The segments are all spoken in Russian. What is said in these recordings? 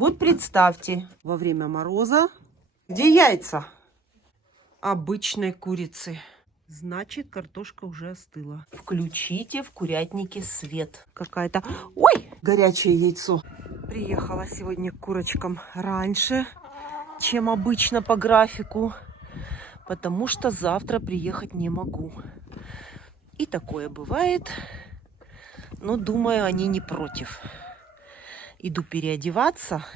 Вот представьте, во время мороза, где яйца обычной курицы. Значит, картошка уже остыла. Включите в курятнике свет. Какая-то... Ой! Горячее яйцо. Приехала сегодня к курочкам раньше, чем обычно по графику, потому что завтра приехать не могу. И такое бывает, но думаю, они не против. Иду переодеваться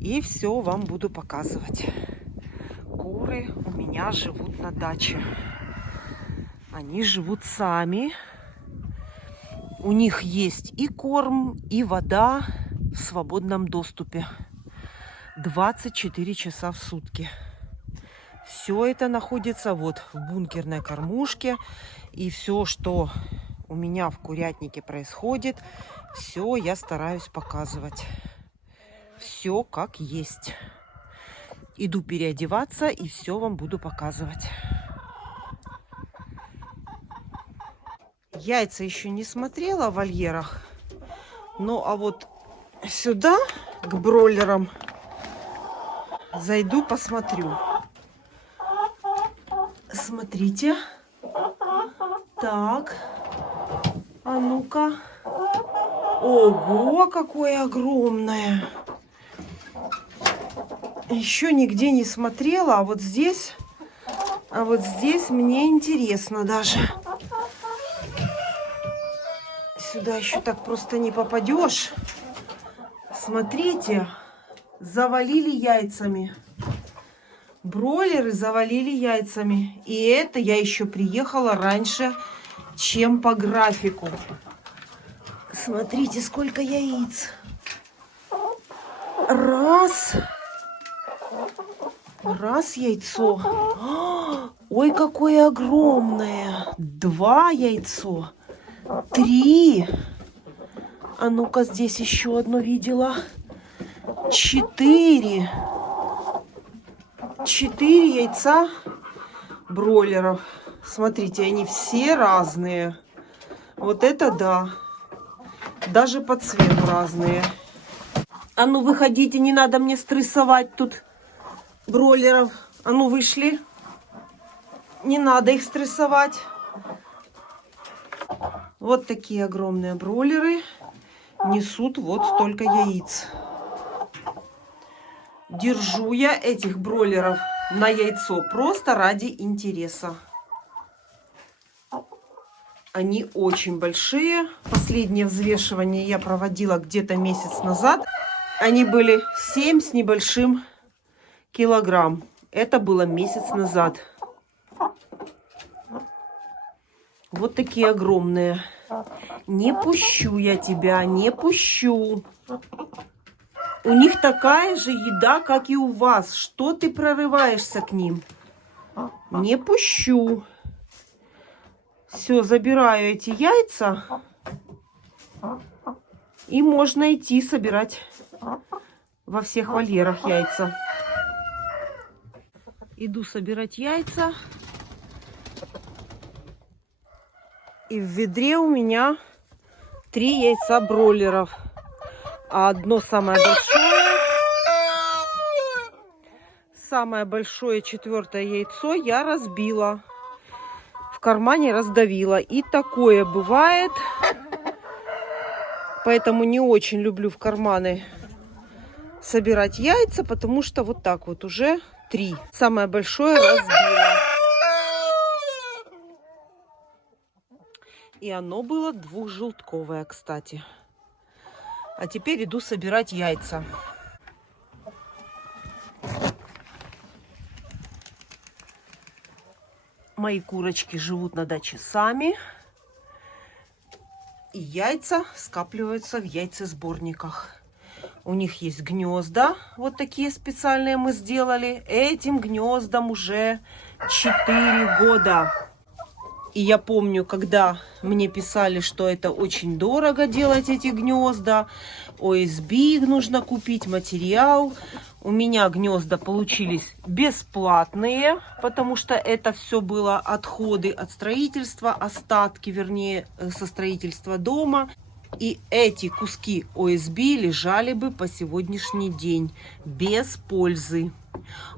и все вам буду показывать. Куры у меня живут на даче. Они живут сами. У них есть и корм, и вода в свободном доступе. 24 часа в сутки. Все это находится вот в бункерной кормушке. И все, что у меня в курятнике происходит, все я стараюсь показывать. Все как есть. Иду переодеваться и все вам буду показывать. Яйца еще не смотрела в вольерах. Ну, а вот сюда, к бройлерам, зайду, посмотрю. Смотрите. Так. А ну-ка. Ого, какое огромное. Еще нигде не смотрела, а вот здесь мне интересно даже. Сюда еще так просто не попадешь. Смотрите, завалили яйцами. Бройлеры завалили яйцами. И это я еще приехала раньше, чем по графику. Смотрите, сколько яиц. Раз яйцо. Ой, какое огромное. 2 яйцо. 3. А ну-ка, здесь еще одно видела. 4. 4 яйца бройлеров. Смотрите, они все разные. Вот это да. Даже по цвету разные. А ну, выходите, не надо мне стрессовать тут бройлеров. А ну, вышли. Не надо их стрессовать. Вот такие огромные бройлеры несут вот столько яиц. Держу я этих бройлеров на яйцо просто ради интереса. Они очень большие. Последнее взвешивание я проводила где-то месяц назад. Они были 7 с небольшим килограмм. Это было месяц назад. Вот такие огромные. Не пущу я тебя, не пущу. У них такая же еда, как и у вас. Что ты прорываешься к ним? Не пущу. Все, забираю эти яйца. И можно идти собирать во всех вольерах яйца. Иду собирать яйца. И в ведре у меня 3 яйца бройлеров. А одно самое большое 4-е яйцо я разбила. В кармане раздавила. И такое бывает. Поэтому не очень люблю в карманы собирать яйца, потому что вот так вот уже 3. Самое большое разбила. И оно было 2-желтковое, кстати. А теперь иду собирать яйца. Мои курочки живут на даче сами. И яйца скапливаются в яйцесборниках. У них есть гнезда. Вот такие специальные мы сделали. Этим гнездам уже 4 года. И я помню, когда мне писали, что это очень дорого делать эти гнезда. ОСБ нужно купить, материал. У меня гнезда получились бесплатные, потому что это все было отходы от строительства, остатки, вернее, со строительства дома. И эти куски ОСБ лежали бы по сегодняшний день без пользы.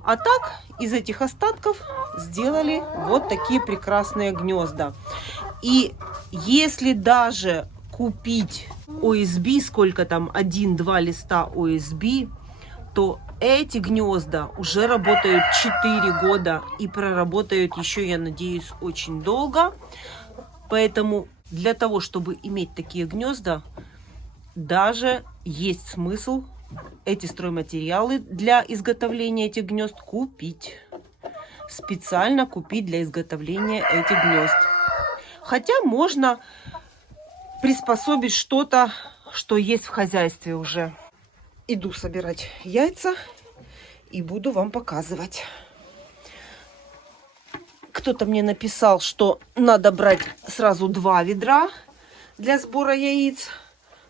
А так из этих остатков сделали вот такие прекрасные гнезда. И если даже купить ОСБ, сколько там, 1-2 листа ОСБ, то эти гнезда уже работают 4 года и проработают еще, я надеюсь, очень долго. Поэтому для того, чтобы иметь такие гнезда, даже есть смысл эти стройматериалы для изготовления этих гнезд купить. Специально купить для изготовления этих гнезд. Хотя можно приспособить что-то, что есть в хозяйстве уже. Иду собирать яйца и буду вам показывать. Кто-то мне написал, что надо брать сразу 2 ведра для сбора яиц.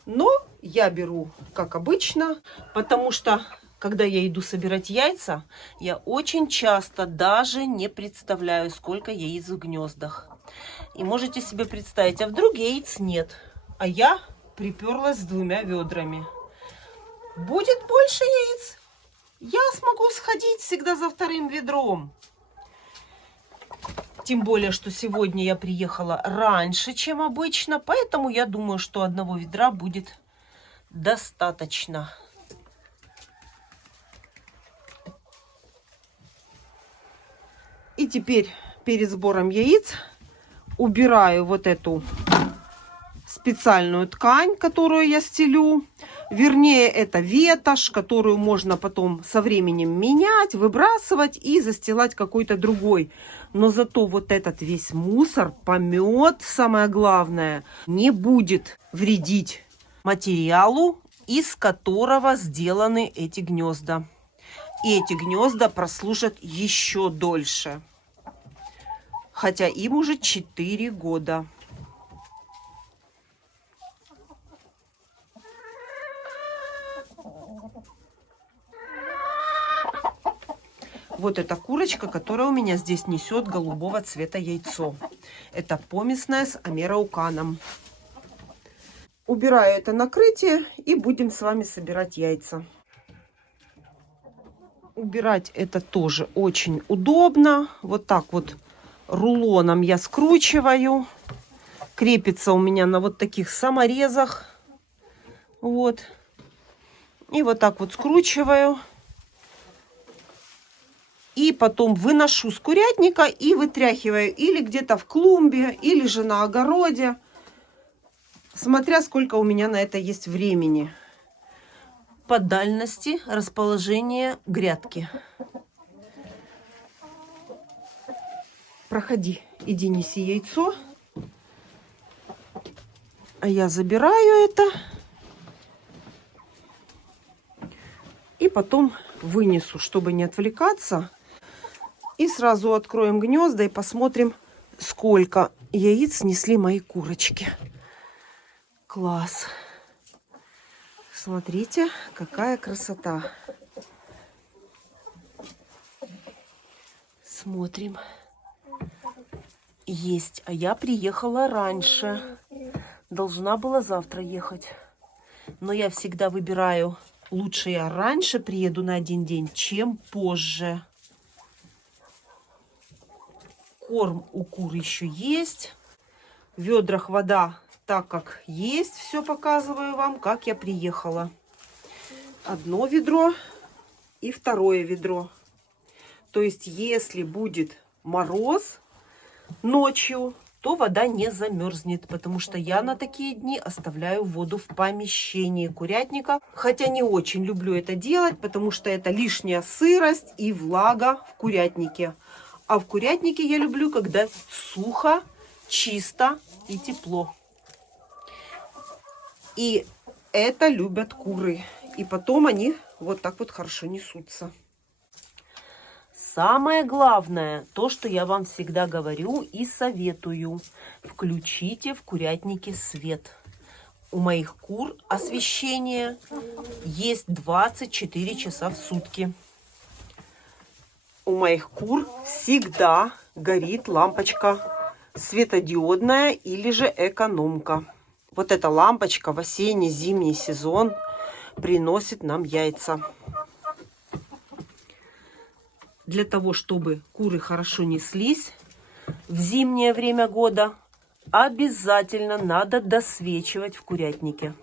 Но я беру, как обычно, потому что, когда я иду собирать яйца, я очень часто даже не представляю, сколько яиц в гнездах. И можете себе представить, а вдруг яиц нет, а я приперлась с 2 ведрами. Будет больше яиц, я смогу сходить всегда за 2 ведром. Тем более, что сегодня я приехала раньше, чем обычно, поэтому я думаю, что 1 ведра будет достаточно. И теперь перед сбором яиц убираю вот эту специальную ткань, которую я стелю. Вернее, это ветошь, которую можно потом со временем менять, выбрасывать и застилать какой-то другой. Но зато вот этот весь мусор, помет, самое главное, не будет вредить материалу, из которого сделаны эти гнезда. И эти гнезда прослужат еще дольше. Хотя им уже 4 года. Вот эта курочка, которая у меня здесь несет голубого цвета яйцо. Это помесная с амерауканом. Убираю это накрытие и будем с вами собирать яйца. Убирать это тоже очень удобно. Вот так вот рулоном я скручиваю. Крепится у меня на вот таких саморезах. Вот. И вот так вот скручиваю. И потом выношу с курятника и вытряхиваю или где-то в клумбе, или же на огороде. Смотря сколько у меня на это есть времени. По дальности расположения грядки. Проходи, иди неси яйцо. А я забираю это. И потом вынесу, чтобы не отвлекаться. И сразу откроем гнезда и посмотрим, сколько яиц снесли мои курочки. Класс. Смотрите, какая красота. Смотрим. Есть. А я приехала раньше. Должна была завтра ехать. Но я всегда выбираю, лучше я раньше приеду на 1 день, чем позже. Корм у кур еще есть. В ведрах вода так как есть. Все показываю вам, как я приехала. 1 ведро и 2 ведро. То есть, если будет мороз ночью, то вода не замерзнет, потому что я на такие дни оставляю воду в помещении курятника. Хотя не очень люблю это делать, потому что это лишняя сырость и влага в курятнике. А в курятнике я люблю, когда сухо, чисто и тепло. И это любят куры. И потом они вот так вот хорошо несутся. Самое главное, то, что я вам всегда говорю и советую. Включите в курятнике свет. У моих кур освещение есть 24 часа в сутки. У моих кур всегда горит лампочка светодиодная или же экономка. вот эта лампочка в осенне-зимний сезон приносит нам яйца. Для того, чтобы куры хорошо неслись в зимнее время года, обязательно надо досвечивать в курятнике.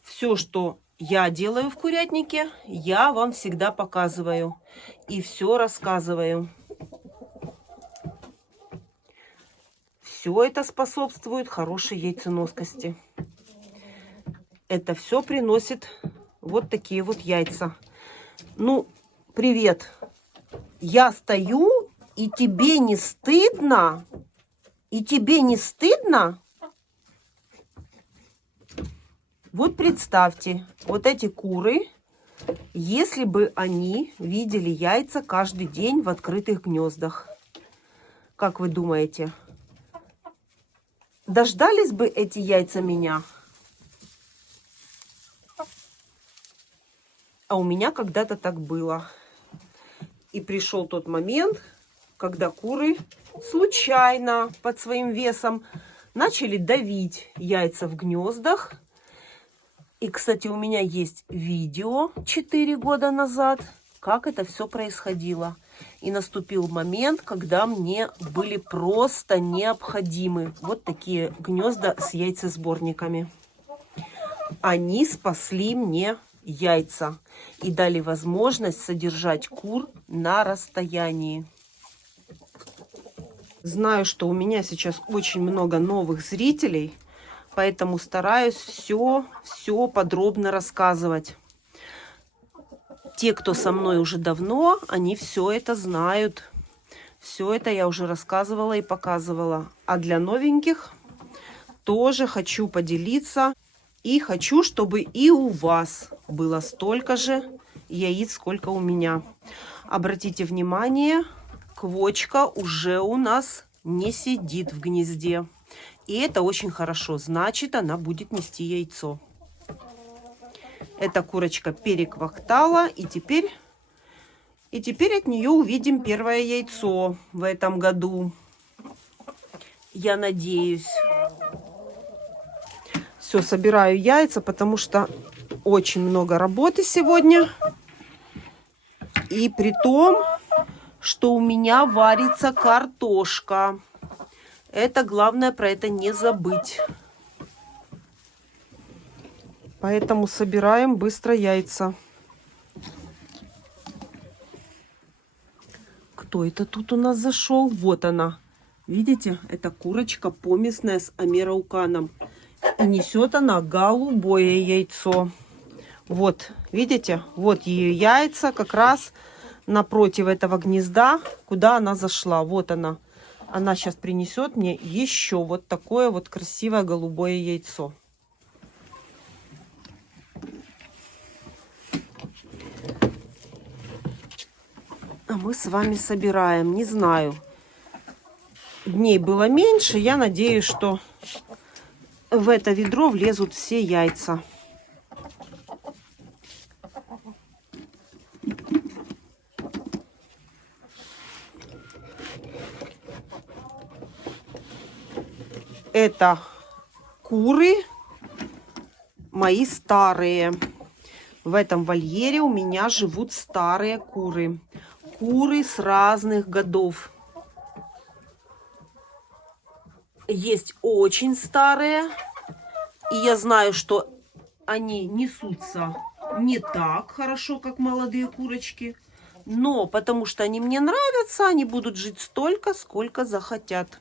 Все, что я делаю в курятнике, я вам всегда показываю и все рассказываю. Все это способствует хорошей яйценоскости. Это все приносит вот такие вот яйца. Ну, привет. Я стою, и тебе не стыдно? И тебе не стыдно? Вот представьте, вот эти куры, если бы они видели яйца каждый день в открытых гнездах, как вы думаете, дождались бы эти яйца меня? А у меня когда-то так было. И пришел тот момент, когда куры случайно под своим весом начали давить яйца в гнездах. И, кстати, у меня есть видео 4 года назад, как это все происходило. И наступил момент, когда мне были просто необходимы вот такие гнезда с яйцесборниками. Они спасли мне яйца и дали возможность содержать кур на расстоянии. Знаю, что у меня сейчас очень много новых зрителей, поэтому стараюсь все подробно рассказывать. Те, кто со мной уже давно, они все это знают. Все это я уже рассказывала и показывала. А для новеньких тоже хочу поделиться. И хочу, чтобы и у вас было столько же яиц, сколько у меня. Обратите внимание, квочка уже у нас не сидит в гнезде. И это очень хорошо. Значит, она будет нести яйцо. Эта курочка переквактала. И теперь от нее увидим первое яйцо в этом году. Я надеюсь. Все, собираю яйца, потому что очень много работы сегодня. И при том, что у меня варится картошка. Это главное про это не забыть. Поэтому собираем быстро яйца. Кто это тут у нас зашел? Вот она. Видите, это курочка помесная с амерауканом. И несет она голубое яйцо. Вот, видите? Вот ее яйца как раз напротив этого гнезда, куда она зашла. Вот она. Она сейчас принесет мне еще вот такое вот красивое голубое яйцо. А мы с вами собираем. Не знаю. Дней было меньше. Я надеюсь, что в это ведро влезут все яйца. Это куры мои старые. В этом вольере у меня живут старые куры. Куры с разных годов. Есть очень старые. И я знаю, что они несутся не так хорошо, как молодые курочки. Но потому что они мне нравятся, они будут жить столько, сколько захотят.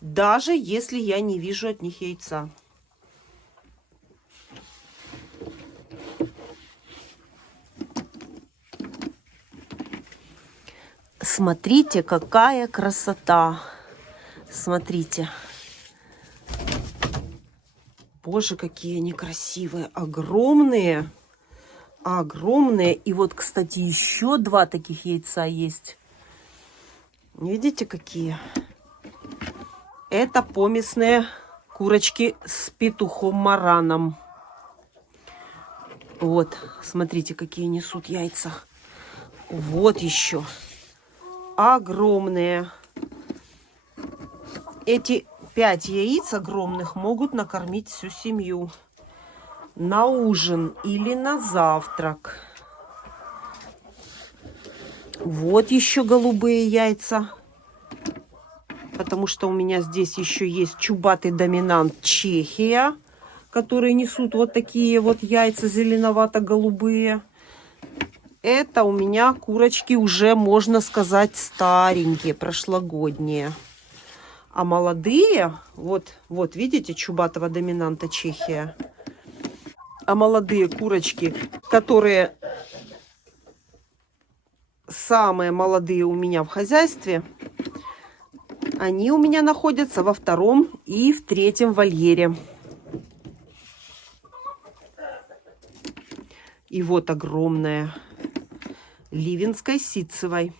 Даже если я не вижу от них яйца. Смотрите, какая красота. Смотрите. Боже, какие они красивые. Огромные. Огромные. И вот, кстати, еще 2 таких яйца есть. Видите, какие? Это помесные курочки с петухом-мараном. Вот, смотрите, какие несут яйца. Вот еще. Огромные. Эти 5 яиц огромных могут накормить всю семью. На ужин или на завтрак. Вот еще голубые яйца. Потому что у меня здесь еще есть чубатый доминант Чехия, которые несут вот такие вот яйца зеленовато-голубые. Это у меня курочки уже, можно сказать, старенькие, прошлогодние. А молодые, вот видите, чубатого доминанта Чехия. А молодые курочки, которые самые молодые у меня в хозяйстве, они у меня находятся во 2 и в 3 вольере. И вот огромная ливенской ситцевой.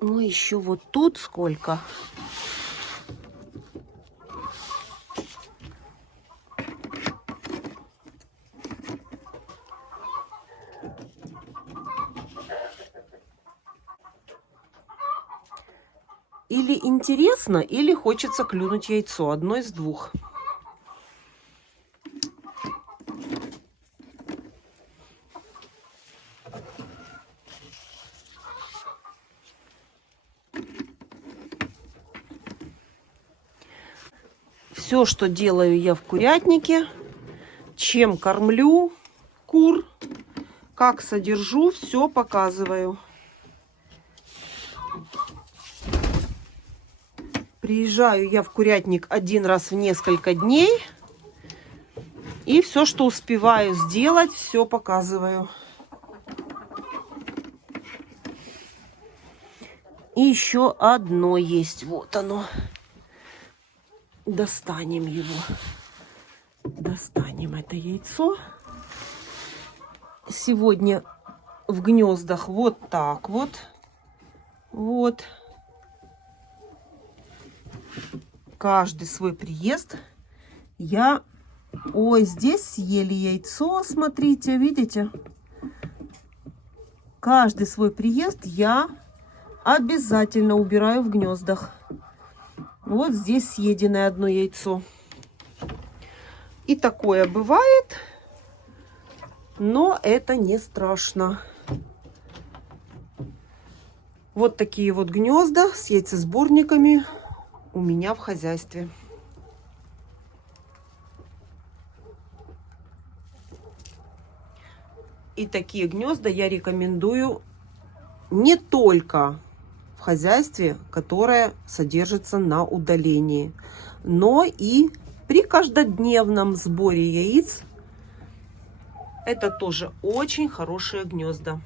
Ну, еще вот тут сколько. Или интересно, или хочется клюнуть яйцо. Одно из двух. Все, что делаю я в курятнике, чем кормлю кур, как содержу, все показываю. Приезжаю я в курятник 1 раз в несколько дней. И все, что успеваю сделать, все показываю. И еще одно есть. Вот оно. Достанем его. Достанем это яйцо. Сегодня в гнездах вот так вот. Вот. Каждый свой приезд я... Ой, здесь съели яйцо, смотрите, видите? Каждый свой приезд я обязательно убираю в гнездах. Вот здесь съеденное одно яйцо. И такое бывает, но это не страшно. Вот такие вот гнезда с яйцесборниками у меня в хозяйстве. И такие гнезда я рекомендую не только в хозяйстве, которое содержится на удалении, но и при каждодневном сборе яиц. Это тоже очень хорошие гнезда,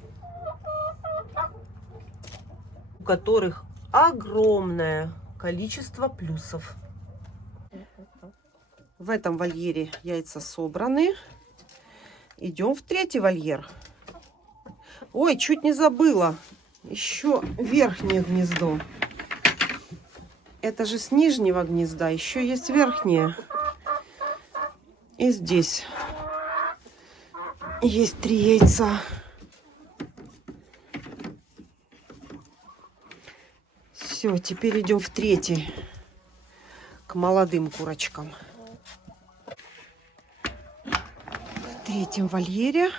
у которых огромное количество плюсов. В этом вольере яйца собраны. Идем в 3 вольер. Ой, чуть не забыла. Еще верхнее гнездо. Это же с нижнего гнезда. Еще есть верхнее. И здесь есть 3 яйца. Все, теперь идем в 3, к молодым курочкам. В 3 вольере.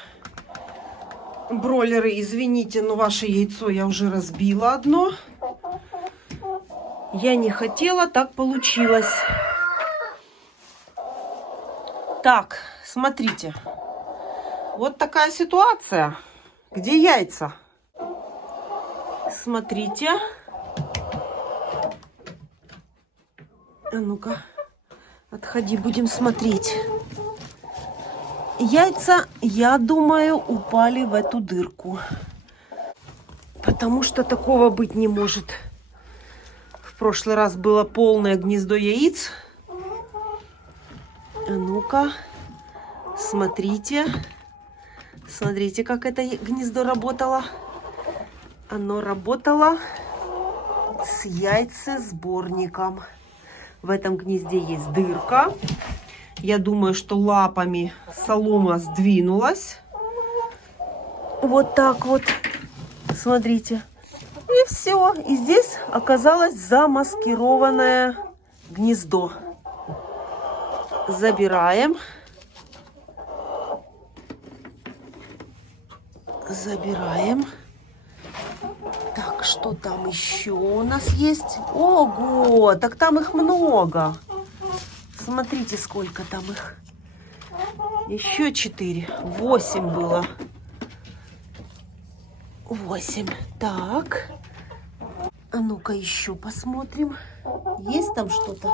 Бройлеры, извините, но ваше яйцо я уже разбила одно. Я не хотела, так получилось. Так, смотрите. Вот такая ситуация. Где яйца? Смотрите. А ну-ка, отходи, будем смотреть. Яйца, я думаю, упали в эту дырку. Потому что такого быть не может. В прошлый раз было полное гнездо яиц. А ну-ка, смотрите. Смотрите, как это гнездо работало. Оно работало с яйцесборником. В этом гнезде есть дырка. Я думаю, что лапами солома сдвинулась. Вот так вот. Смотрите. И все. И здесь оказалось замаскированное гнездо. Забираем. Забираем. Так, что там еще у нас есть? Ого, так там их много. Смотрите, сколько там их. Еще 4. 8 было. 8. Так. А ну-ка еще посмотрим. Есть там что-то?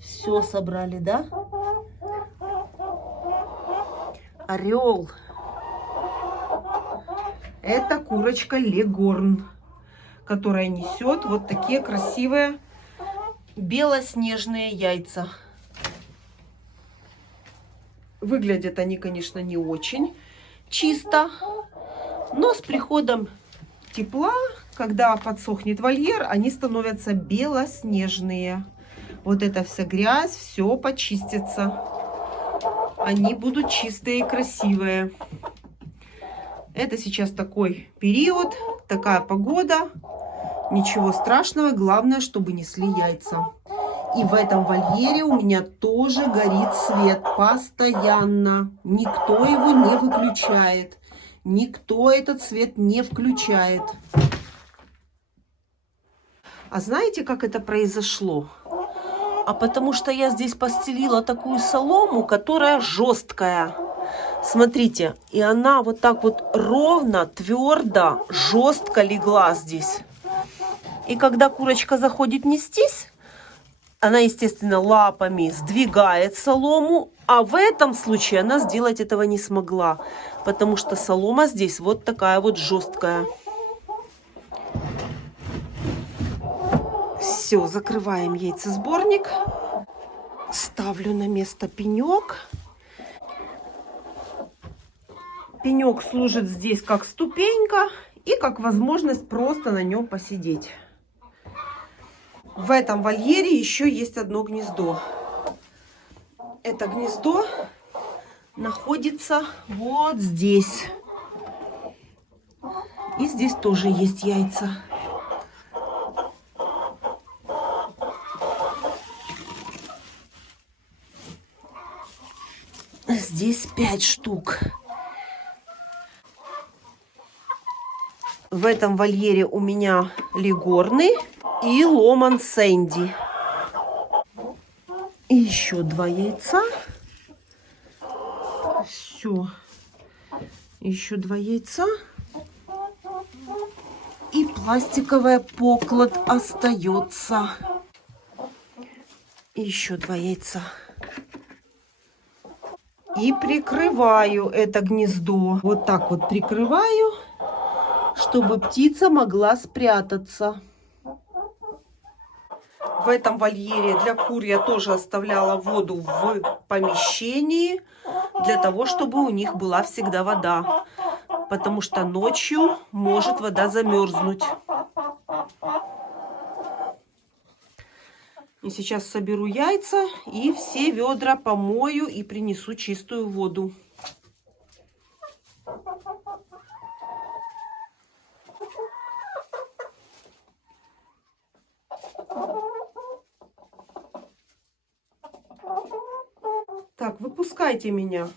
Все собрали, да? Орел. Это курочка Легорн, которая несет вот такие красивые белоснежные яйца. Выглядят они, конечно, не очень чисто, но с приходом тепла, когда подсохнет вольер, они становятся белоснежные. Вот эта вся грязь, все почистится. Они будут чистые и красивые. Это сейчас такой период, такая погода. Ничего страшного, главное, чтобы несли яйца. И в этом вольере у меня тоже горит свет постоянно. Никто его не выключает. Никто этот свет не включает. А знаете, как это произошло? А потому что я здесь постелила такую солому, которая жесткая. Смотрите, и она вот так вот ровно, твердо, жестко легла здесь. И когда курочка заходит нестись, она, естественно, лапами сдвигает солому, а в этом случае она сделать этого не смогла, потому что солома здесь вот такая вот жесткая. Все, закрываем яйцесборник, ставлю на место пенек. Пенек служит здесь как ступенька и как возможность просто на нем посидеть. В этом вольере еще есть одно гнездо. Это гнездо находится вот здесь. И здесь тоже есть яйца. Здесь 5 штук. В этом вольере у меня легорны и ломан Сэнди. И еще 2 яйца. Все. Еще 2 яйца. И пластиковая поклад остается. И еще 2 яйца. И прикрываю это гнездо. Вот так вот прикрываю, чтобы птица могла спрятаться. В этом вольере для кур я тоже оставляла воду в помещении, для того, чтобы у них была всегда вода. Потому что ночью может вода замерзнуть. И сейчас соберу яйца и все ведра помою и принесу чистую воду. Так, выпускайте меня.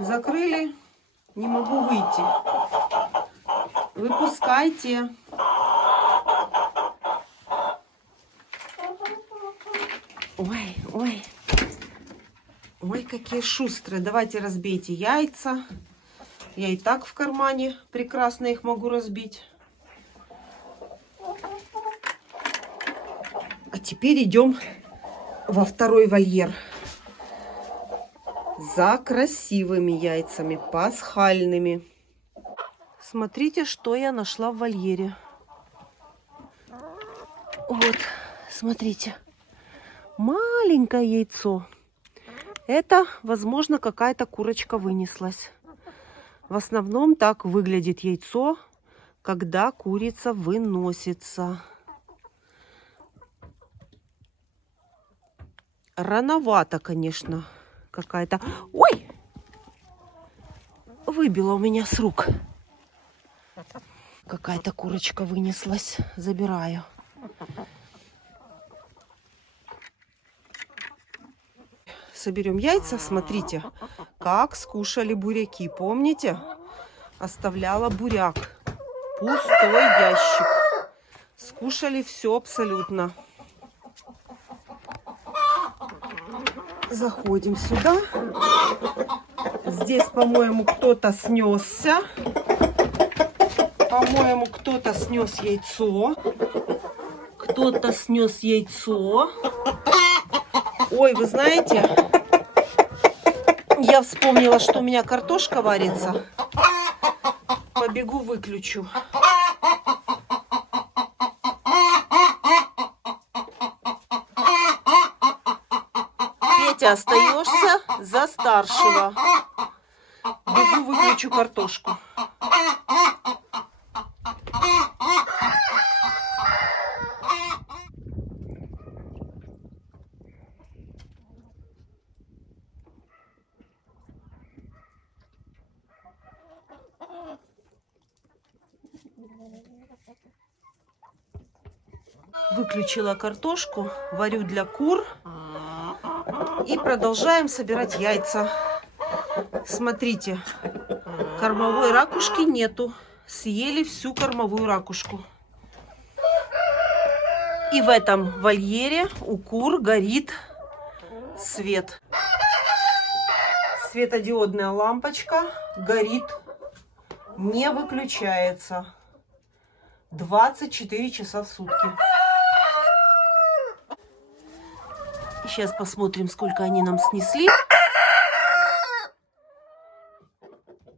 Закрыли, не могу выйти. Выпускайте. Ой, ой. Ой, какие шустрые. Давайте разбейте яйца. Я и так в кармане прекрасно их могу разбить. А теперь идем во второй вольер. За красивыми яйцами, пасхальными. Смотрите, что я нашла в вольере. Вот, смотрите. Маленькое яйцо. Это, возможно, какая-то курочка вынеслась. В основном так выглядит яйцо, когда курица выносится. Рановато, конечно, какая-то. Ой! Выбила у меня с рук. Какая-то курочка вынеслась. Забираю. Соберем яйца. Смотрите, как скушали буряки. Помните? Оставляла буряк. Пустой ящик. Скушали все абсолютно. Заходим сюда. Здесь, по-моему, кто-то снесся. По-моему, кто-то снес яйцо. Кто-то снес яйцо. Ой, вы знаете, я вспомнила, что у меня картошка варится. Побегу, выключу. Петя, остаешься за старшего. Бегу, выключу картошку. Выключила картошку, варю для кур. И продолжаем собирать яйца. Смотрите, кормовой ракушки нету. Съели всю кормовую ракушку. И в этом вольере у кур горит свет. Светодиодная лампочка горит, не выключается. 24 часа в сутки. Сейчас посмотрим, сколько они нам снесли.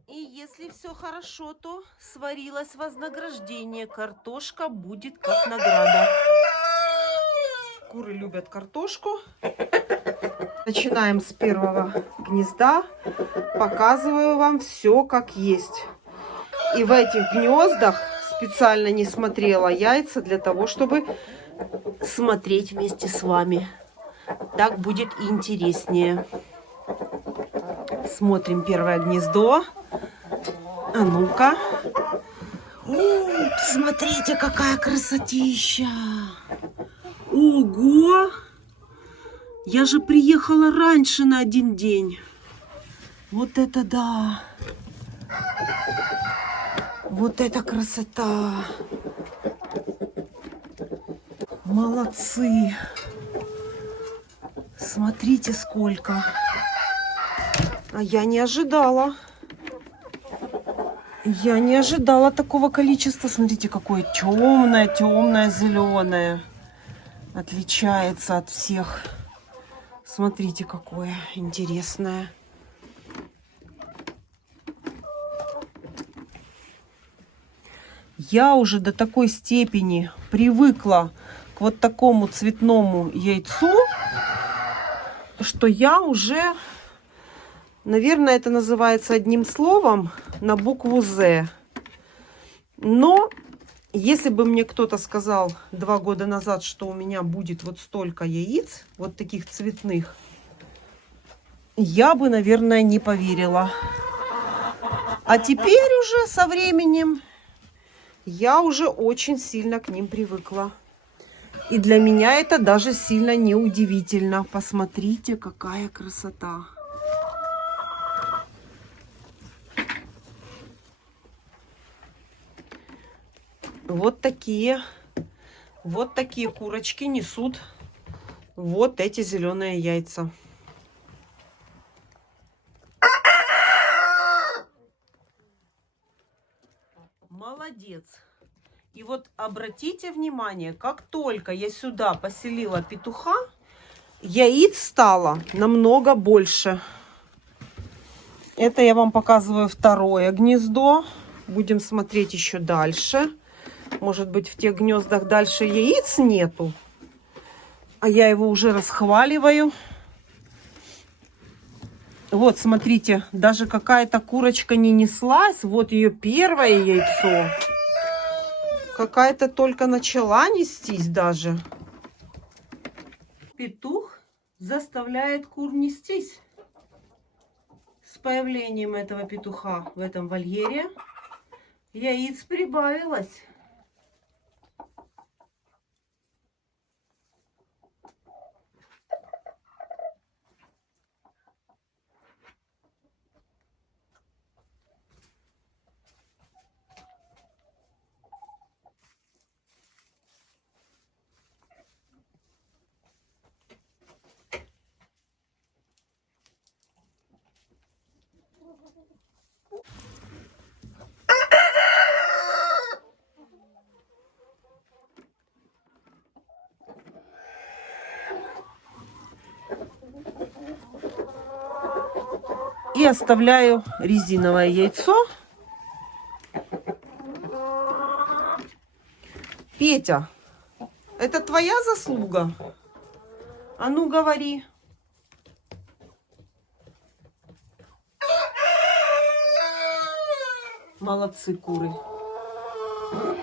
И если все хорошо, то сварилось вознаграждение. Картошка будет как награда. Куры любят картошку. Начинаем с первого гнезда. Показываю вам все как есть. И в этих гнездах специально не смотрела яйца для того, чтобы смотреть вместе с вами. Так будет интереснее. Смотрим первое гнездо. А ну-ка. Смотрите, какая красотища. Ого! Я же приехала раньше на один день. Вот это да! Вот это красота! Молодцы! Смотрите, сколько! А я не ожидала. Я не ожидала такого количества. Смотрите, какое темное, темное, зеленое. Отличается от всех. Смотрите, какое интересное. Я уже до такой степени привыкла к вот такому цветному яйцу, что я уже, наверное, это называется одним словом на букву «З». Но если бы мне кто-то сказал 2 года назад, что у меня будет вот столько яиц, вот таких цветных, я бы, наверное, не поверила. А теперь уже со временем я уже очень сильно к ним привыкла. И для меня это даже сильно не удивительно. Посмотрите, какая красота. Вот такие курочки несут вот эти зеленые яйца. Молодец. И вот обратите внимание, как только я сюда поселила петуха, яиц стало намного больше. Это я вам показываю второе гнездо. Будем смотреть еще дальше. Может быть, в тех гнездах дальше яиц нету. А я его уже расхваливаю. Вот, смотрите, даже какая-то курочка не неслась. Вот ее первое яйцо. Какая-то только начала нестись даже. Петух заставляет кур нестись. С появлением этого петуха в этом вольере яиц прибавилось. И оставляю резиновое яйцо. Петя, это твоя заслуга? А ну говори. Молодцы куры.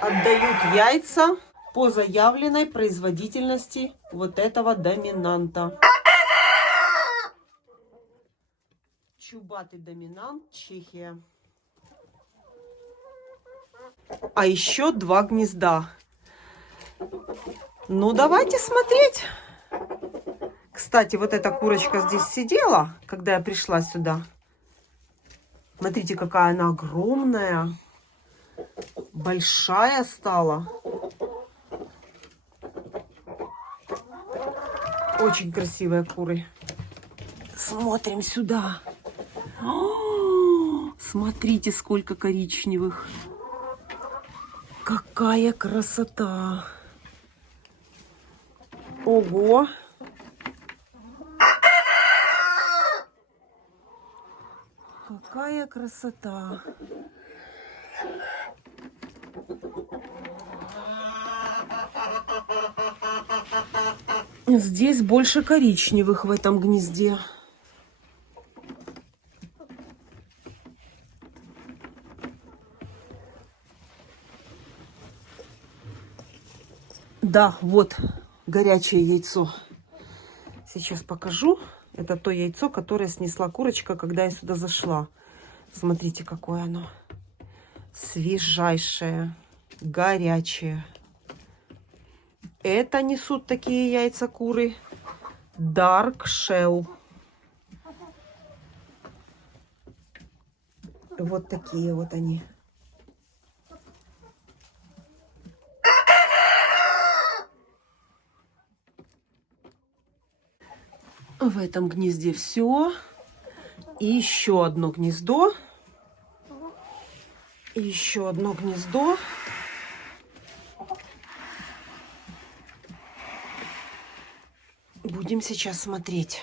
Отдают яйца по заявленной производительности вот этого доминанта. Чубатый доминант, Чехия. А еще 2 гнезда. Ну, давайте смотреть. Кстати, вот эта курочка здесь сидела, когда я пришла сюда. Смотрите, какая она огромная. Большая стала. Очень красивые куры. Смотрим сюда. О, смотрите, сколько коричневых. Какая красота. Ого. Какая красота. Здесь больше коричневых в этом гнезде. Да, вот горячее яйцо. Сейчас покажу. Это то яйцо, которое снесла курочка, когда я сюда зашла. Смотрите, какое оно. Свежайшее, горячее. Это несут такие яйца куры. Dark Shell. Вот такие вот они. В этом гнезде все. И еще одно гнездо. И еще одно гнездо. Будем сейчас смотреть.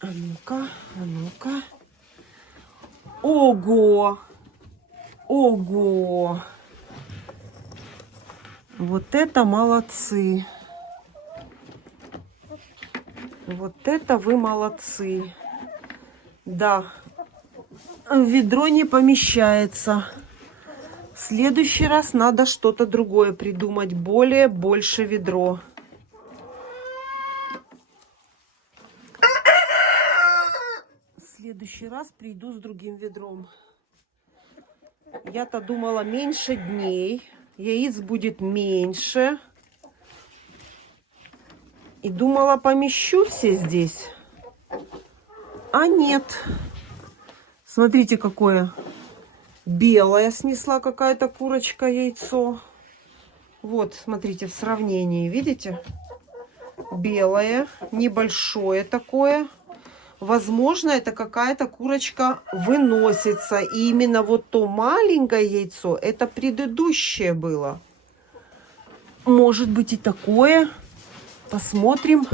А ну-ка, а ну-ка. Ого! Ого! Вот это молодцы! Вот это вы молодцы! Да, в ведро не помещается. В следующий раз надо что-то другое придумать. Больше ведро. В следующий раз приду с другим ведром. Я-то думала, меньше дней. Яиц будет меньше. И думала, помещу все здесь. А нет. Смотрите, какое белое снесла какая-то курочка яйцо. Вот, смотрите, в сравнении, видите? Белое, небольшое такое. Возможно, это какая-то курочка выносится. И именно вот то маленькое яйцо, это предыдущее было. Может быть и такое. Посмотрим.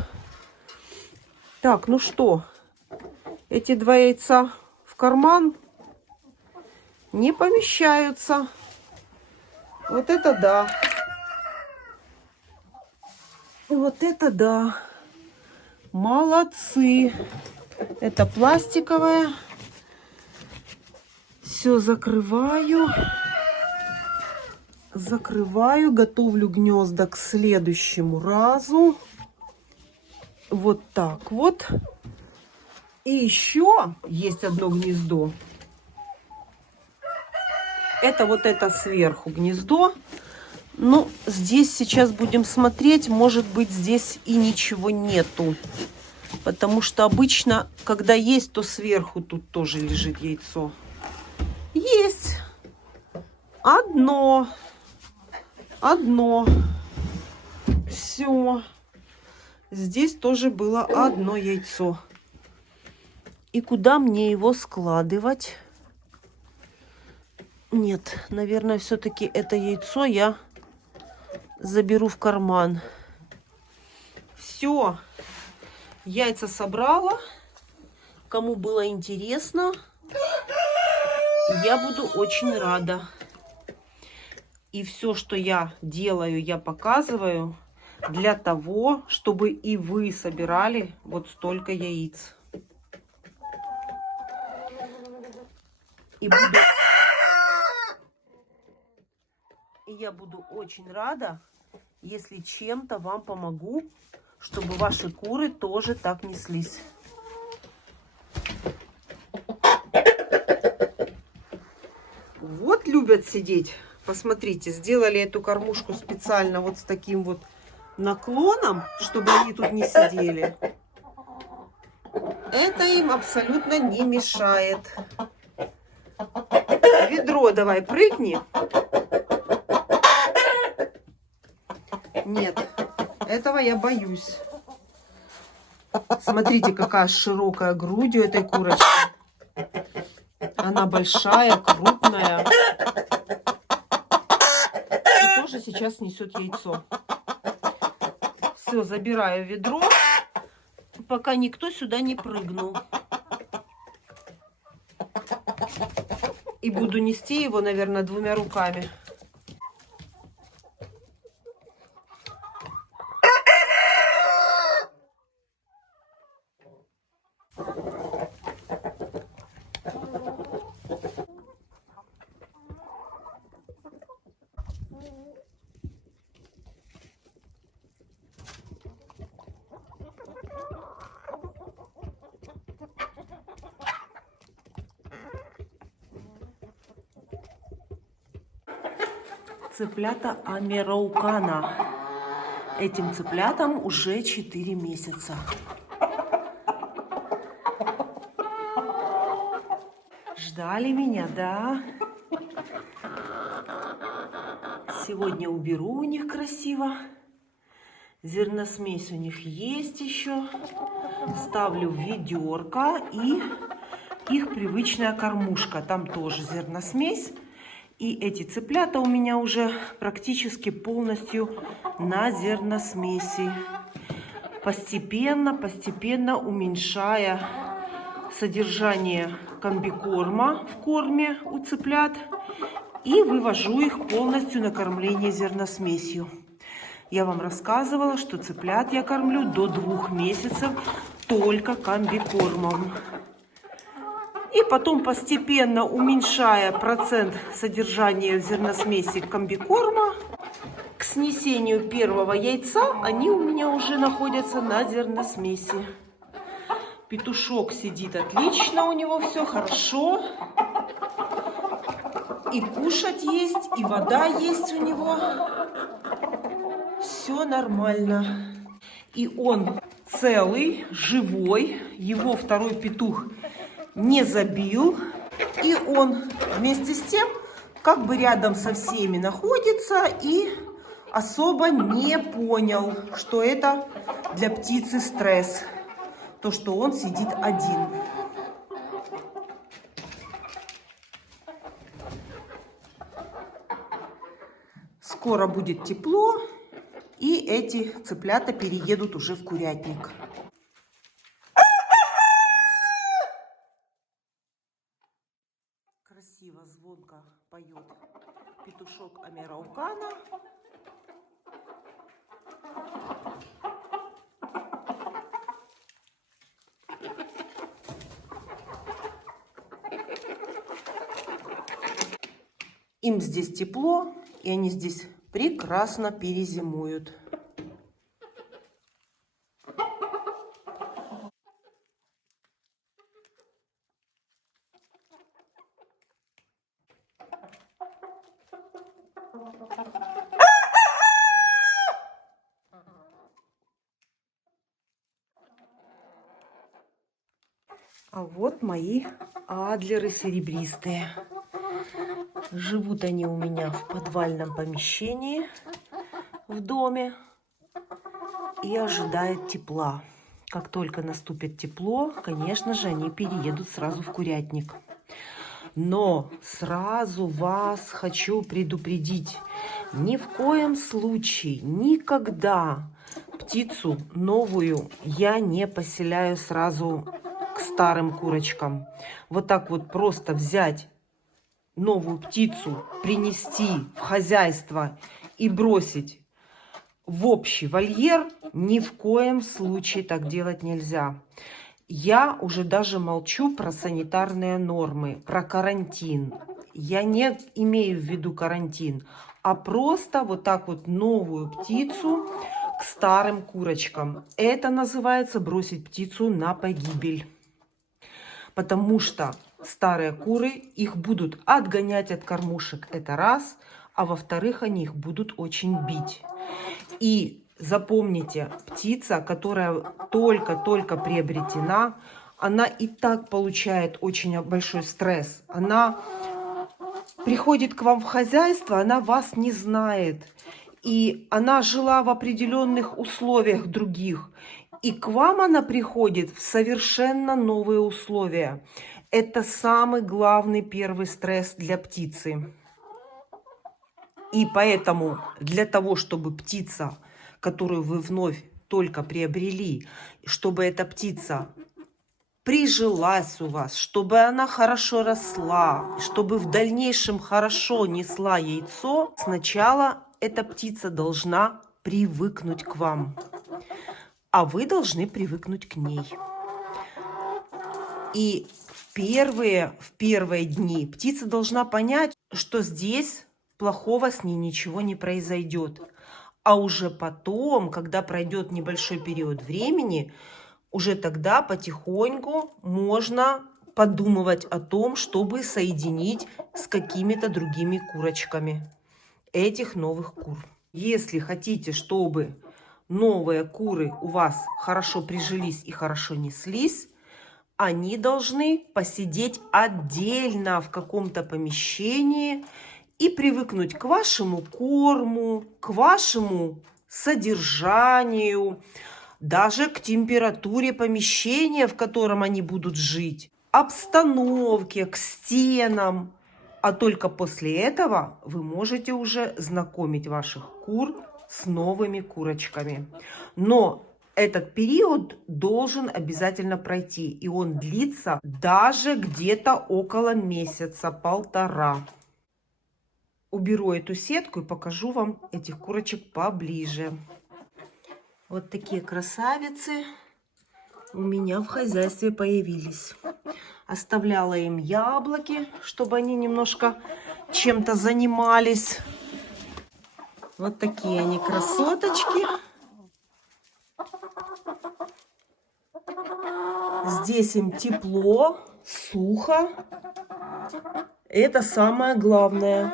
Так, ну что? Эти 2 яйца в карман не помещаются. Вот это да. Вот это да. Молодцы. Это пластиковое. Все закрываю. закрываю, готовлю гнезда к следующему разу. Вот так вот. И еще есть одно гнездо. Это вот это сверху гнездо. Ну, здесь сейчас будем смотреть. Может быть, здесь и ничего нету. Потому что обычно, когда есть, то сверху тут тоже лежит яйцо. Есть. Одно. Все. Здесь тоже было одно яйцо. И куда мне его складывать? Нет, наверное, все-таки это яйцо я заберу в карман. Все. Яйца собрала. Кому было интересно, я буду очень рада. И все, что я делаю, я показываю для того, чтобы и вы собирали вот столько яиц. И я буду очень рада, если чем-то вам помогу, чтобы ваши куры тоже так неслись. Вот любят сидеть. Посмотрите, сделали эту кормушку специально вот с таким вот наклоном, чтобы они тут не сидели. Это им абсолютно не мешает. Ведро давай прыгни. Нет, этого я боюсь. Смотрите, какая широкая грудь у этой курочки. Она большая, крупная. И тоже сейчас несет яйцо. Все, забираю ведро, пока никто сюда не прыгнул. И буду нести его, наверное, двумя руками. Цыплята Американо. Этим цыплятам уже 4 месяца. Ждали меня, да? Сегодня уберу у них красиво. Зерносмесь у них есть еще. Ставлю в ведерко и их привычная кормушка. Там тоже зерносмесь. И эти цыплята у меня уже практически полностью на зерносмеси. Постепенно уменьшая содержание комбикорма в корме у цыплят. И вывожу их полностью на кормление зерносмесью. Я вам рассказывала, что цыплят я кормлю до 2 месяцев только комбикормом. И потом, постепенно уменьшая процент содержания в зерносмеси комбикорма, к снесению первого яйца они у меня уже находятся на зерносмеси. Петушок сидит отлично, у него все хорошо. И кушать есть, и вода есть у него. Все нормально. И он целый, живой. Его второй петух не забил. И он вместе с тем как бы рядом со всеми находится и особо не понял, что это для птицы стресс. То, что он сидит один. Скоро будет тепло, и эти цыплята переедут уже в курятник. Красиво, звонко поет петушок Американо. Им здесь тепло, И они здесь прекрасно перезимуют. А вот мои адлеры серебристые. Живут они у меня в подвальном помещении в доме и ожидают тепла. Как только наступит тепло, конечно же, они переедут сразу в курятник. Но сразу вас хочу предупредить. Ни в коем случае, никогда птицу новую я не поселяю сразу к старым курочкам. Вот так вот просто взять новую птицу, принести в хозяйство и бросить в общий вольер, ни в коем случае так делать нельзя. Я уже даже молчу про санитарные нормы, про карантин. Я не имею в виду карантин, а просто вот так вот новую птицу к старым курочкам. Это называется бросить птицу на погибель. Потому что старые куры, их будут отгонять от кормушек, это раз. А во-вторых, они их будут очень бить. И запомните, птица, которая только-только приобретена, она и так получает очень большой стресс. Она приходит к вам в хозяйство, она вас не знает. И она жила в определенных условиях других. И к вам она приходит в совершенно новые условия. Это самый главный первый стресс для птицы. И поэтому для того, чтобы птица, которую вы вновь только приобрели, чтобы эта птица прижилась у вас, чтобы она хорошо росла, чтобы в дальнейшем хорошо несла яйцо, сначала эта птица должна привыкнуть к вам, а вы должны привыкнуть к ней. И в первые дни птица должна понять, что здесь плохого с ней ничего не произойдет. А уже потом, когда пройдет небольшой период времени, уже тогда потихоньку можно подумывать о том, чтобы соединить с какими-то другими курочками этих новых кур. Если хотите, чтобы новые куры у вас хорошо прижились и хорошо неслись, они должны посидеть отдельно в каком-то помещении и привыкнуть к вашему корму, к вашему содержанию, даже к температуре помещения, в котором они будут жить, обстановке, к стенам. А только после этого вы можете уже знакомить ваших кур с новыми курочками. Но этот период должен обязательно пройти, и он длится даже где-то около месяца-полтора. Уберу эту сетку и покажу вам этих курочек поближе. Вот такие красавицы у меня в хозяйстве появились. Оставляла им яблоки, чтобы они немножко чем-то занимались. Вот такие они красоточки. Здесь им тепло, сухо. Это самое главное.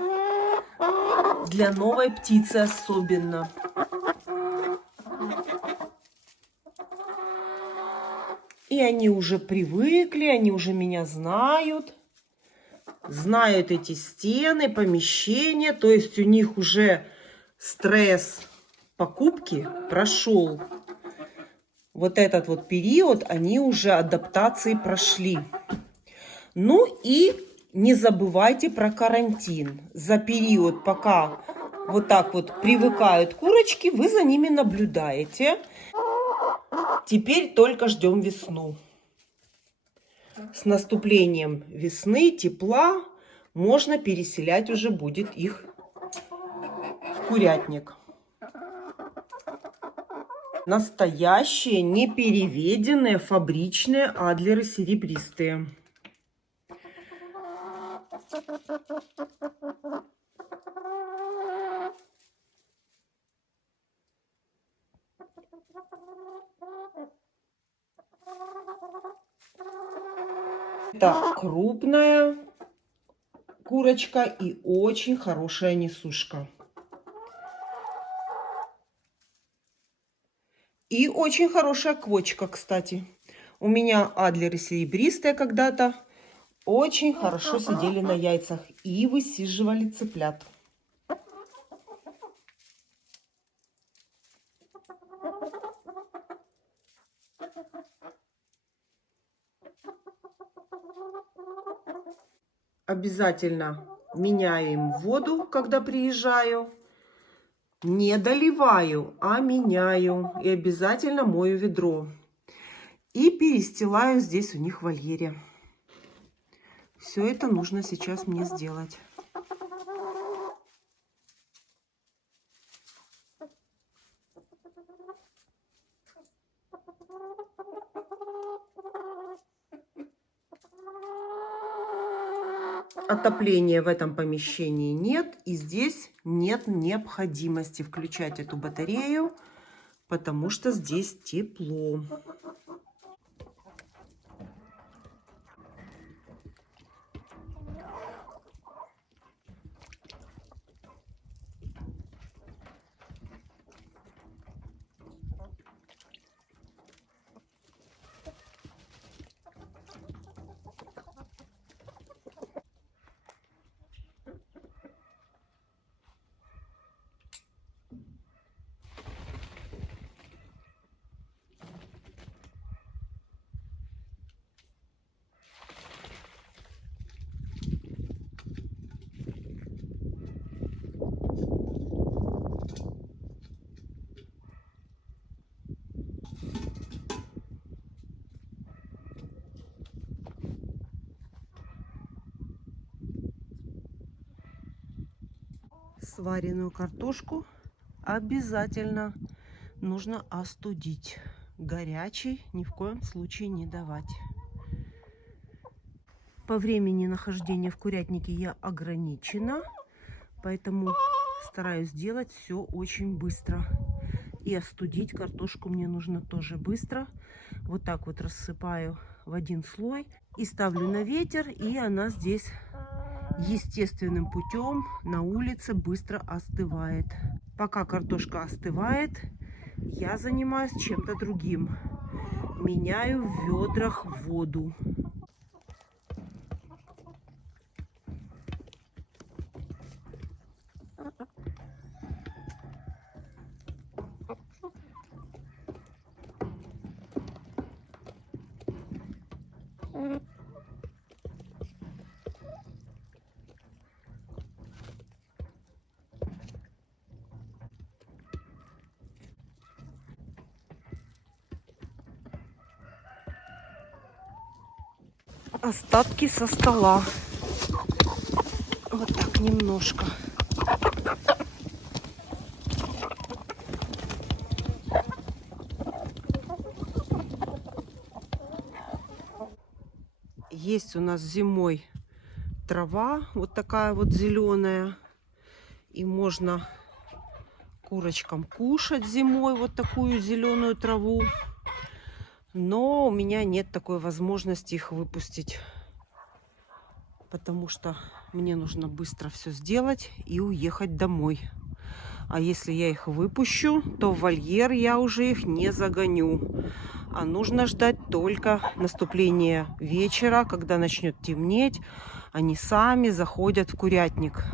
Для новой птицы особенно. И они уже привыкли, они уже меня знают. Знают эти стены, помещения. То есть у них уже стресс покупки прошел. Вот этот вот период они уже адаптации прошли. Ну и не забывайте про карантин. За период, пока вот так вот привыкают курочки, вы за ними наблюдаете. Теперь только ждем весну. С наступлением весны, тепла, можно переселять уже будет их в курятник. Настоящие, не переведенные, фабричные адлеры серебристые. Это крупная курочка и очень хорошая несушка. И очень хорошая квочка, кстати. У меня адлеры серебристые когда-то очень хорошо сидели на яйцах и высиживали цыплят. Обязательно меняю им воду, когда приезжаю. Не доливаю, а меняю. И обязательно мою ведро. И перестилаю здесь у них в вольере. Все это нужно сейчас мне сделать. Отопления в этом помещении нет. И здесь нет необходимости включать эту батарею, потому что здесь тепло. Сваренную картошку обязательно нужно остудить. Горячий ни в коем случае не давать. По времени нахождения в курятнике я ограничена, поэтому стараюсь делать все очень быстро. И остудить картошку мне нужно тоже быстро. Вот так вот рассыпаю в один слой и ставлю на ветер, и она здесь естественным путем на улице быстро остывает. Пока картошка остывает, я занимаюсь чем-то другим. Меняю в ведрах воду. Остатки со стола. Вот так немножко. Есть у нас зимой трава, вот такая вот зеленая. И можно курочкам кушать зимой вот такую зеленую траву. Но у меня нет такой возможности их выпустить. Потому что мне нужно быстро все сделать и уехать домой. А если я их выпущу, то в вольер я уже их не загоню. А нужно ждать только наступления вечера, когда начнет темнеть. Они сами заходят в курятник.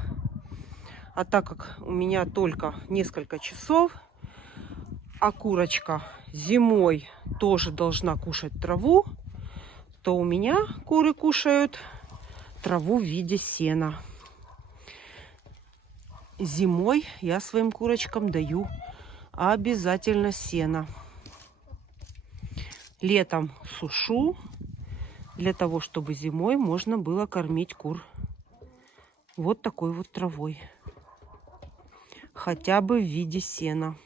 А так как у меня только несколько часов, а курочка зимой тоже должна кушать траву, то у меня куры кушают траву в виде сена. Зимой я своим курочкам даю обязательно сено. Летом сушу, для того, чтобы зимой можно было кормить кур вот такой вот травой. Хотя бы в виде сена.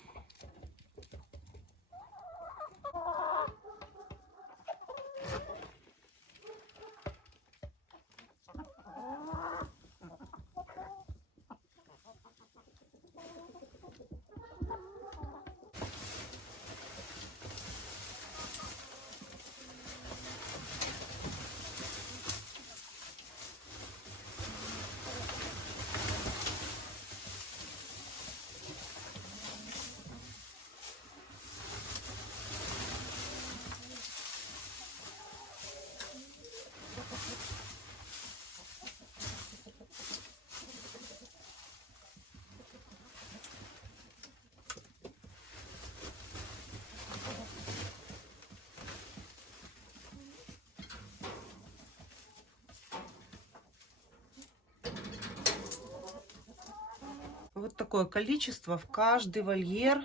Вот такое количество в каждый вольер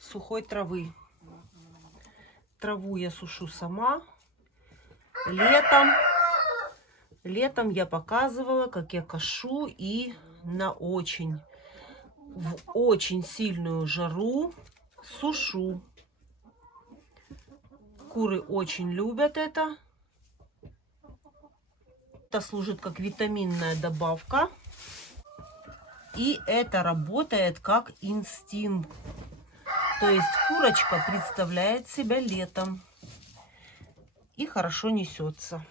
сухой травы. Траву я сушу сама. Летом я показывала, как я кашу и в очень сильную жару сушу. Куры очень любят это. Это служит как витаминная добавка. И это работает как инстинкт. То есть курочка представляет себя летом и хорошо несется.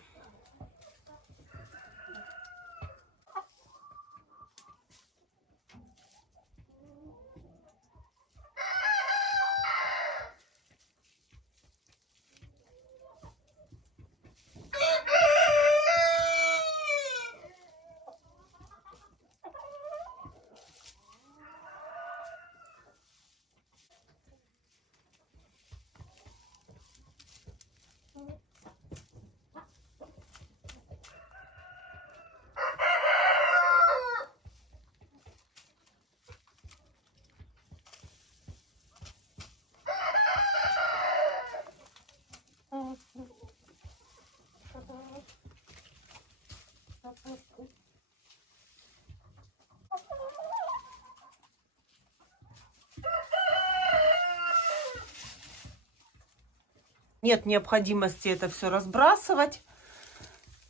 Нет необходимости это все разбрасывать.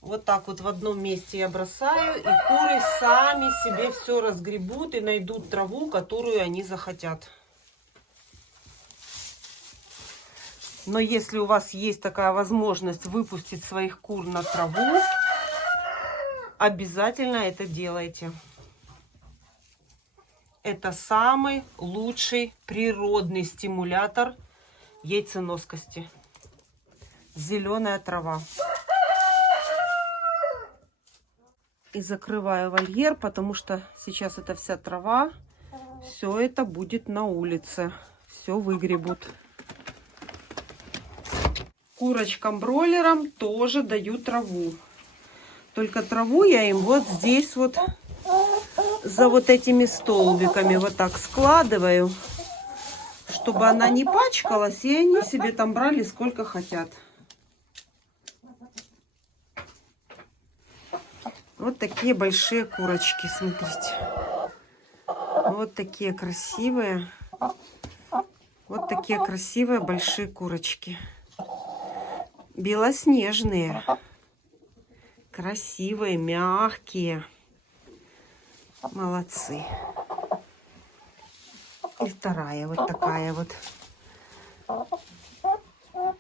Вот так вот в одном месте я бросаю, и куры сами себе все разгребут и найдут траву, которую они захотят. Но если у вас есть такая возможность выпустить своих кур на траву, обязательно это делайте. Это самый лучший природный стимулятор яйценоскости. Зеленая трава. И закрываю вольер, потому что сейчас эта вся трава, все это будет на улице. Все выгребут. Курочкам-бройлерам тоже даю траву. Только траву я им вот здесь вот за вот этими столбиками вот так складываю, чтобы она не пачкалась, и они себе там брали сколько хотят. Вот такие большие курочки, смотрите. Вот такие красивые. Вот такие красивые большие курочки. Белоснежные. Красивые, мягкие. Молодцы. И вторая вот такая вот.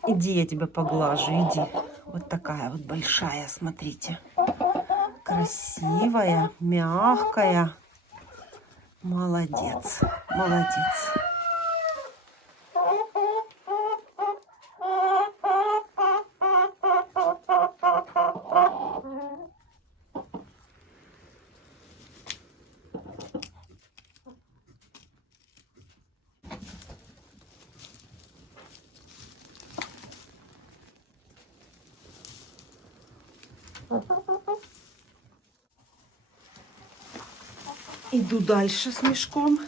Иди, я тебя поглажу, иди. Вот такая вот большая, смотрите. Красивая, мягкая. Молодец, молодец. Иду дальше с мешком.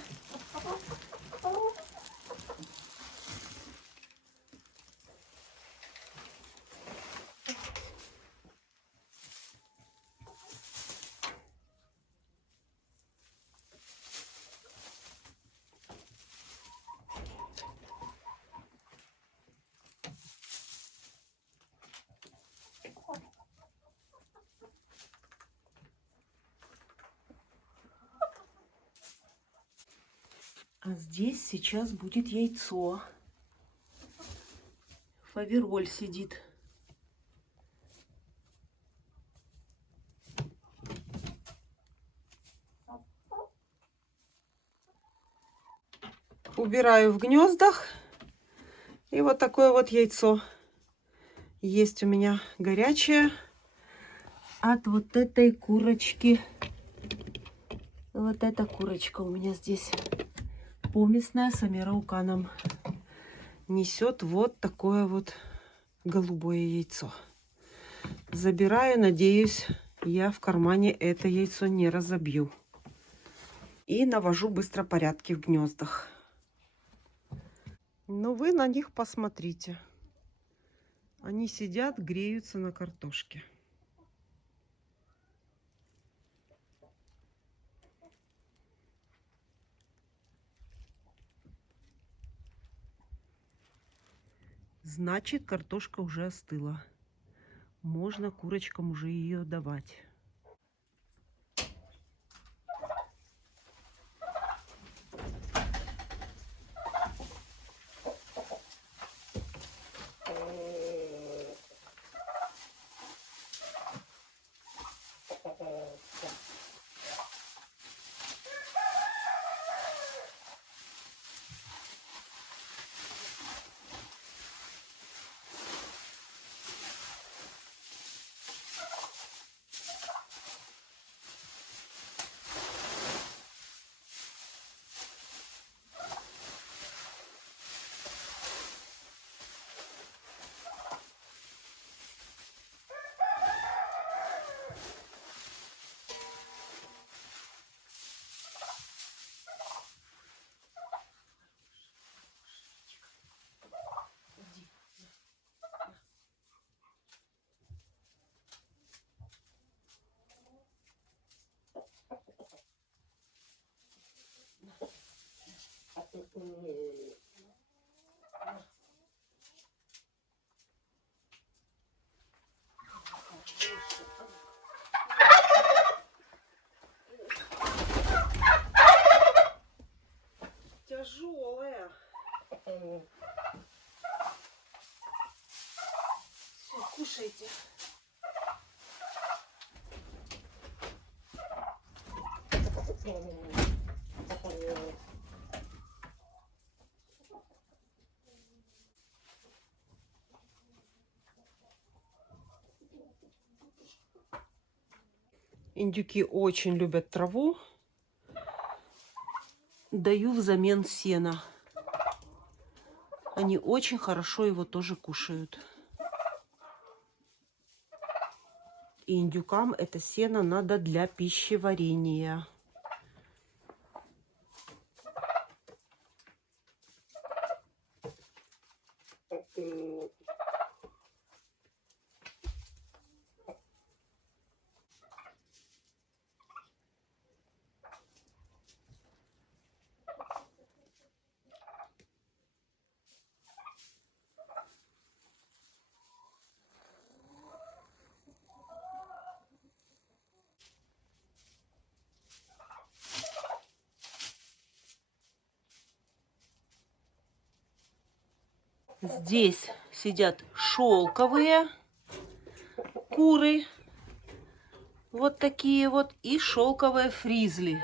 А здесь сейчас будет яйцо. Фавероль сидит. Убираю в гнездах. И вот такое вот яйцо есть у меня горячее от вот этой курочки. Вот эта курочка у меня здесь помесная с американом. Несет вот такое вот голубое яйцо. Забираю, надеюсь, я в кармане это яйцо не разобью. И навожу быстро порядки в гнездах. Но вы на них посмотрите. Они сидят, греются на картошке. Значит, картошка уже остыла. Можно курочкам уже ее давать. Тяжелая. Все, кушайте. Индюки очень любят траву. Даю взамен сена. Они очень хорошо его тоже кушают. И индюкам это сено надо для пищеварения. Здесь сидят шелковые куры. Вот такие вот. И шелковые фризли.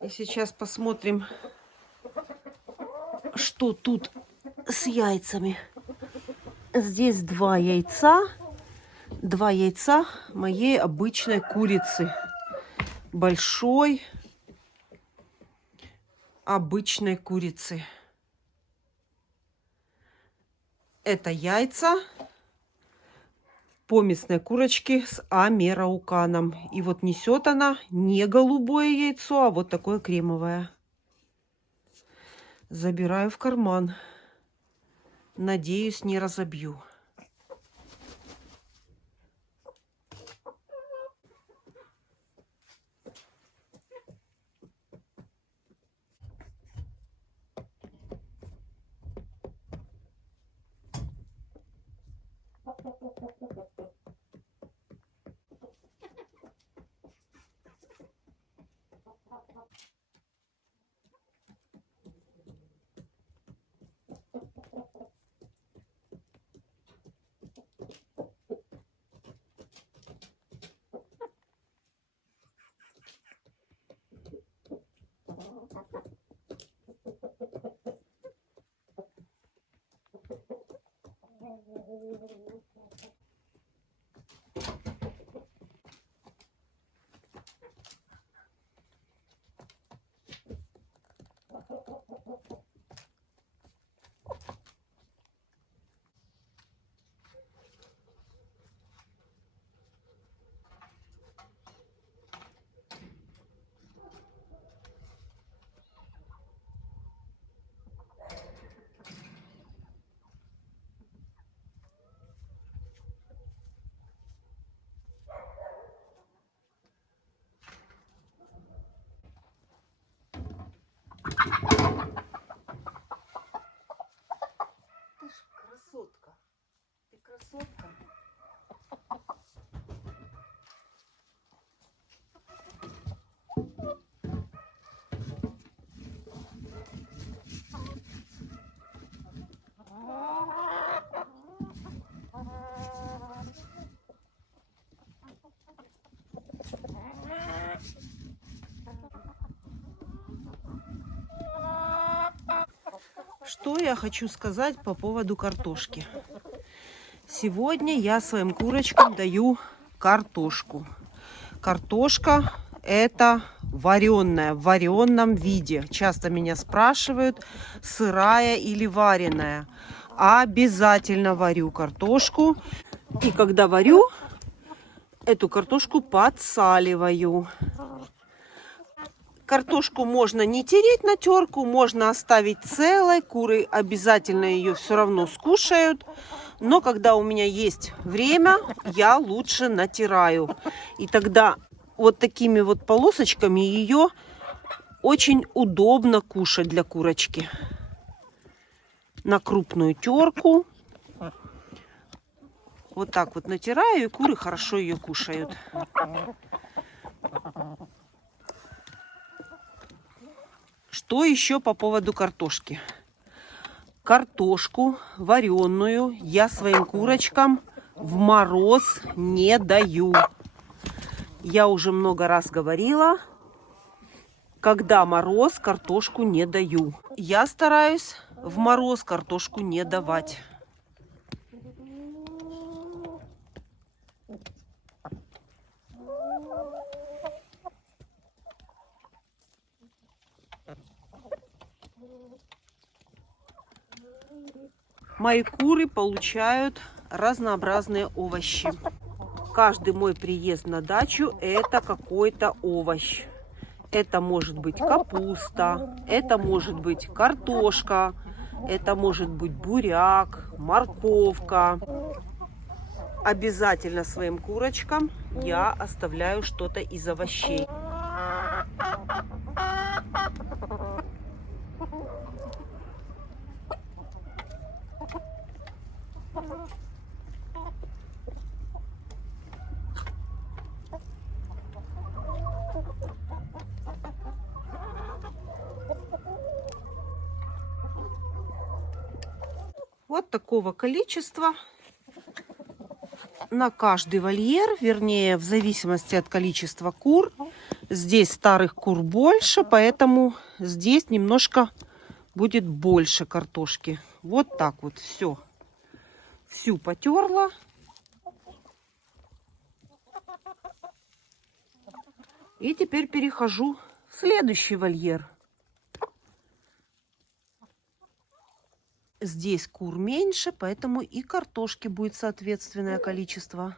И сейчас посмотрим, что тут с яйцами. Здесь два яйца. Два яйца моей обычной курицы. Большой обычной курицы. Это яйца поместной курочки с амерауканом. И вот несет она не голубое яйцо, а вот такое кремовое. Забираю в карман. Надеюсь, не разобью. Что я хочу сказать по поводу картошки? Сегодня я своим курочкам даю картошку. Картошка это вареная, в вареном виде. Часто меня спрашивают, сырая или вареная. Обязательно варю картошку. И когда варю, эту картошку подсаливаю. Картошку можно не тереть на терку, можно оставить целой. Куры обязательно ее все равно скушают. Но когда у меня есть время, я лучше натираю. И тогда вот такими вот полосочками ее очень удобно кушать для курочки. На крупную терку. Вот так вот натираю, и куры хорошо ее кушают. Что еще по поводу картошки? Картошку вареную я своим курочкам в мороз не даю. Я уже много раз говорила, когда мороз, картошку не даю. Я стараюсь в мороз картошку не давать. Мои куры получают разнообразные овощи. Каждый мой приезд на дачу это какой-то овощ. Это может быть капуста, это может быть картошка, это может быть буряк, морковка. Обязательно своим курочкам я оставляю что-то из овощей. Вот такого количества на каждый вольер, вернее, в зависимости от количества кур. Здесь старых кур больше, поэтому здесь немножко будет больше картошки. Вот так вот все. Всю потерла. И теперь перехожу в следующий вольер. Здесь кур меньше, поэтому и картошки будет соответственное количество.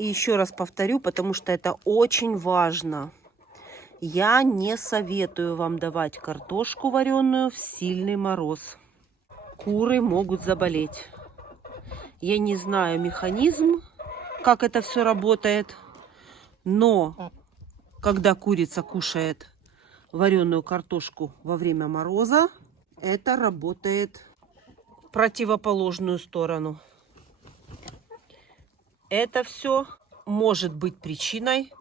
И еще раз повторю, потому что это очень важно. Я не советую вам давать картошку вареную в сильный мороз. Куры могут заболеть. Я не знаю механизм, как это все работает, но когда курица кушает вареную картошку во время мороза, это работает в противоположную сторону. Это все может быть причиной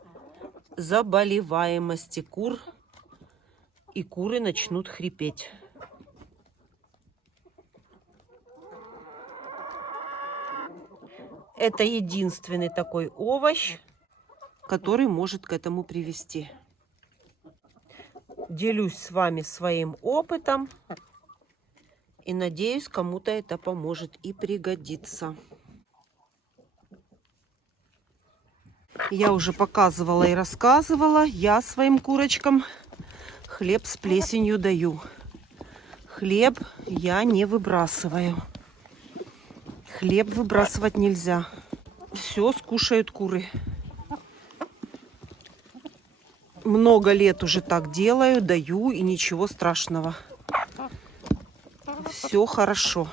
заболеваемости кур, и куры начнут хрипеть. Это единственный такой овощ, который может к этому привести. Делюсь с вами своим опытом и надеюсь, кому-то это поможет и пригодится. Я уже показывала и рассказывала, я своим курочкам хлеб с плесенью даю. Хлеб я не выбрасываю. Хлеб выбрасывать нельзя. Все скушают куры. Много лет уже так делаю, даю, и ничего страшного. Все хорошо.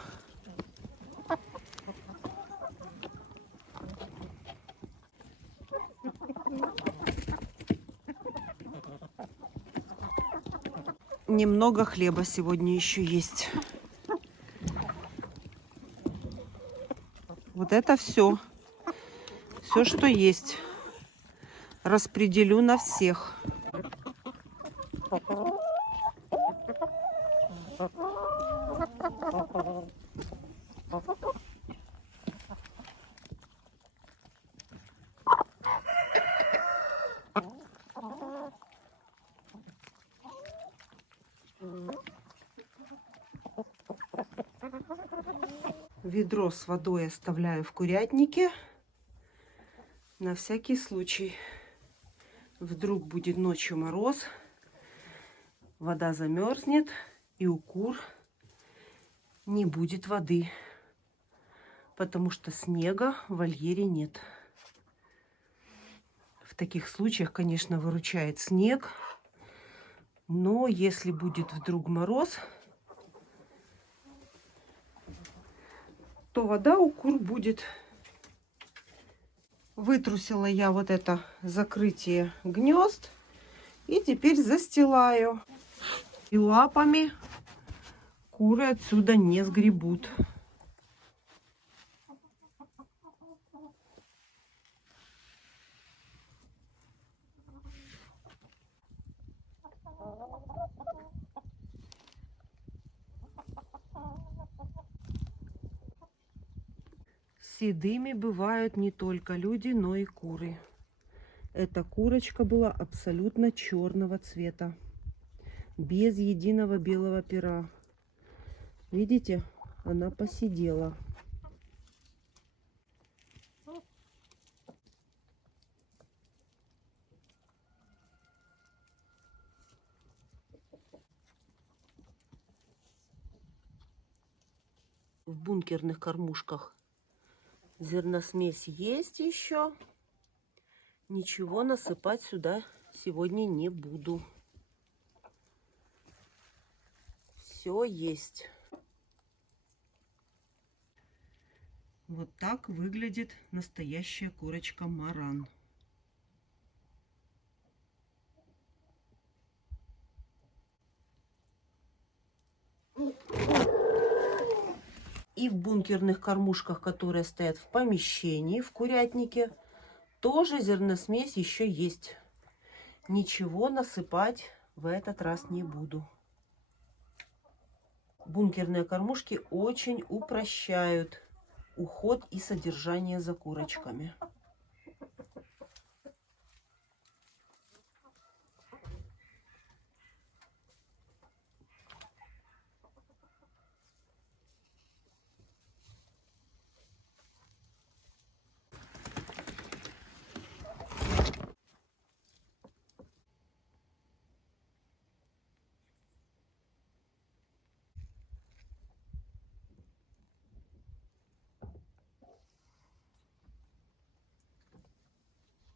немного хлеба сегодня еще есть. Вот это все. Все, что есть. Распределю на всех. Ведро с водой оставляю в курятнике на всякий случай. Вдруг будет ночью мороз, вода замерзнет, и у кур не будет воды, потому что снега в вольере нет. В таких случаях, конечно, выручает снег, но если будет вдруг мороз, то вода у кур будет. Вытрусила я вот это закрытие гнезд и теперь застилаю. И лапами куры отсюда не сгребут. Седыми бывают не только люди, но и куры. Эта курочка была абсолютно черного цвета, без единого белого пера. Видите, она посидела. В бункерных кормушках зерносмесь есть еще. Ничего насыпать сюда сегодня не буду. Все есть. Вот так выглядит настоящая курочка маран. И в бункерных кормушках, которые стоят в помещении, в курятнике, тоже зерносмесь еще есть. Ничего насыпать в этот раз не буду. Бункерные кормушки очень упрощают уход и содержание за курочками.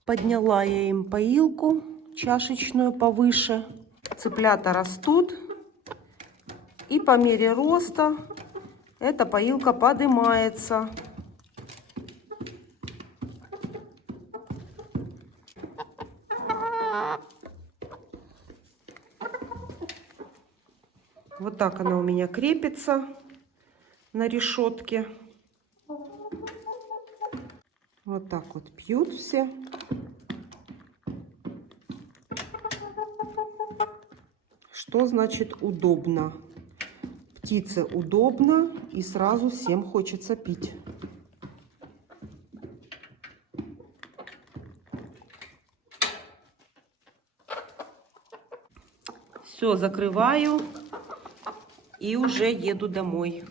Подняла я им поилку чашечную повыше. Цыплята растут. И по мере роста эта поилка поднимается. Вот так она у меня крепится на решетке. Вот так вот пьют все. Что значит удобно? Птице удобно и сразу всем хочется пить. Все, закрываю и уже еду домой.